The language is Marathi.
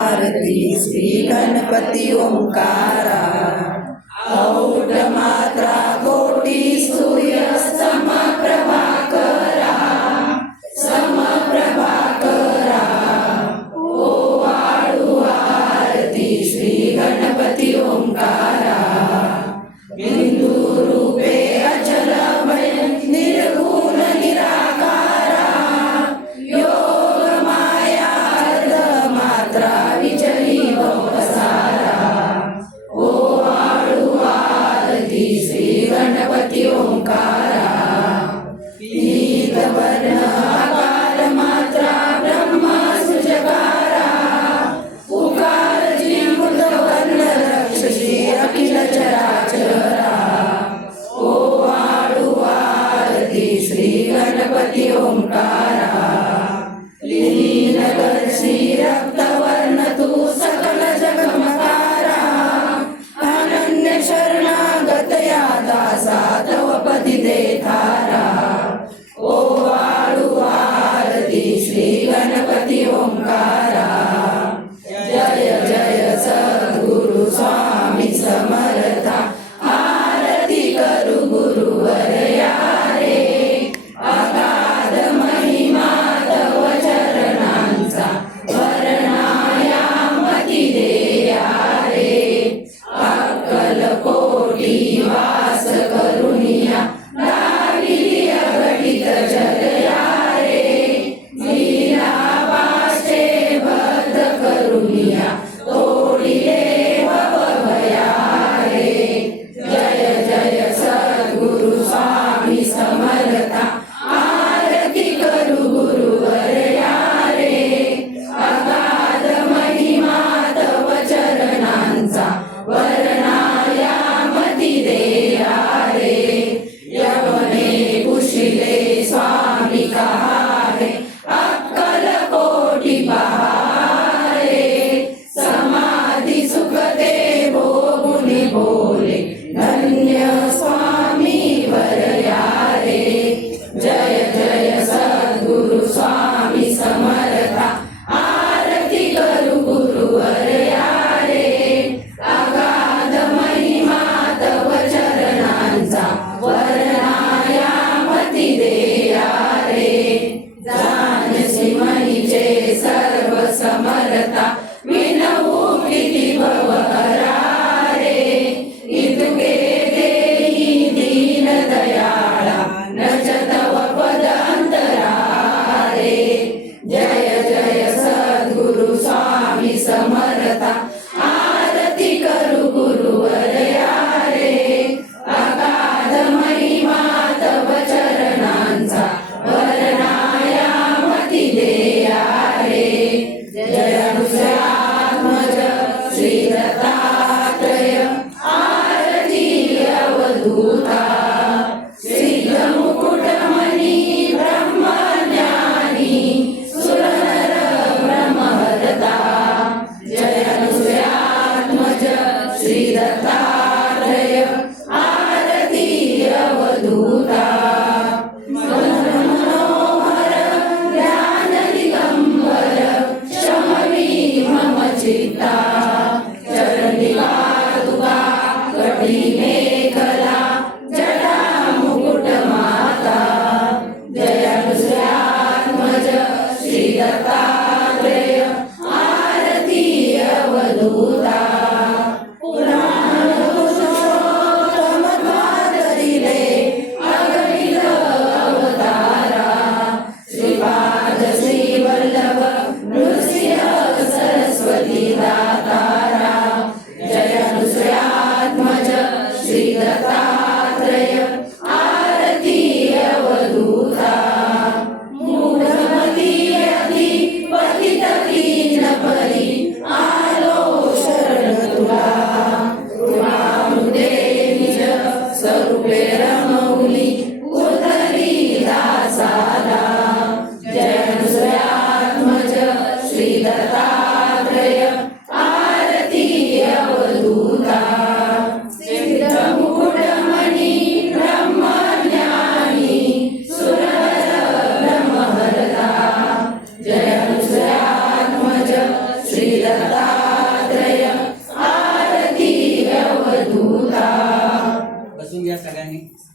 आरती श्री गणपती ओंकारा। औढ मात्रा कोटी सूर्य समप्रभाकरा, समप्रभाकरा। ओ वाळू आरती श्री गणपती ओंकारा। बिंदू रूपे अचलमय निर्गुण निराकारा, योग माया अर्ध मात्रा विचली भवसारा। ओ वाळू आरती श्री गणपती ओंकारा। विनीत वर्ण आकार मात्रा ब्रह्म सुजकारा, उकार जीवूत वर्ण रक्षसी अखिल चराचरा। ओ वाळू आरती श्री गणपती ओंकारा। लीन करसी रक्तवर्ण तू सकल जगमकारा, अनन्य शरणागत या दासा तव पतिते थारा। ओ वाळू आरती श्री गणपती ओंकारा। जय जय सद्गुरु स्वामी समर्था, आरती करू गुरुवर्या रे। अगाध महिमा तव चरणांचा, वर्णायामती देया रे। अक्कल कोटी वास करुनिया, लाविली अघटित जलया रे। लीला पाशे बद्ध करुनिया, तोडिले भवभया रे। जय जय सद्गुरु स्वामी समर्था, आरती करू गुरुवर्या रे। अगाध महिमा तव चरणांचा, वर्णायामती देया रे। यवने कुशिले स्वामी कहारे, अक्कल कोटी बहारे। समाधी सुख ते भोगुनी बोले, धन्य स्वामी वर्या रे। जय जय सद्गुरु स्वामी समर्था, आरती करू गुरुवर्या रे। अगाध महिमा तव चरणांचा, वर्णायामती देया रे। जानसी मनीचे सर्व समर्था, विनवू किती भवहरा रे। इतके देही दीन दयाळा, नच तव पद अंतरा रे। जय जय सद्गुरु स्वामी समर्था, आरती करू गुरुवर्या रे। अगाध महिमा तव चरणांचा, वर्णायामती देया रे। जय आत्मज श्री दत्तात्रय, आरती अवधूता। सिद्ध मुकुटमणि ब्रह्मज्ञानी, सुरनर ब्रह्महरता। जय आत्मज श्री दत्तात्रय, आरती अवधूता। मनोहर ध्यान दिगंबर, शमवी मम चित्ता। चरणी पादुका कटी मेखला, जटा मुकुट माता। जय आत्मज श्री दत्तात्रय, आरती अवधूता। पुराण पुरुषोत्तम द्वादरिले, अगणित अवतारा। श्रीपाद श्री वल्लभ नृसिंह सरस्वती दातारा। जय आत्मज श्री दत्तात्रय, आरती अवधूता। मूढमती अति पतित दीन परी, आलो शरण तुला। कृपामृते निज स्वरूपे रमौली, उतरी दासाला। जय आत्मज श्री दत्तात्रय, आरती अवधूता। सिद्ध मुकुटमणि ब्रह्मज्ञानी, सुरनर ब्रह्महरता। जय आत्मज श्री दत्ता। दत्तात्रय आरती अवधूता. बसून घ्या सगळ्यांनी.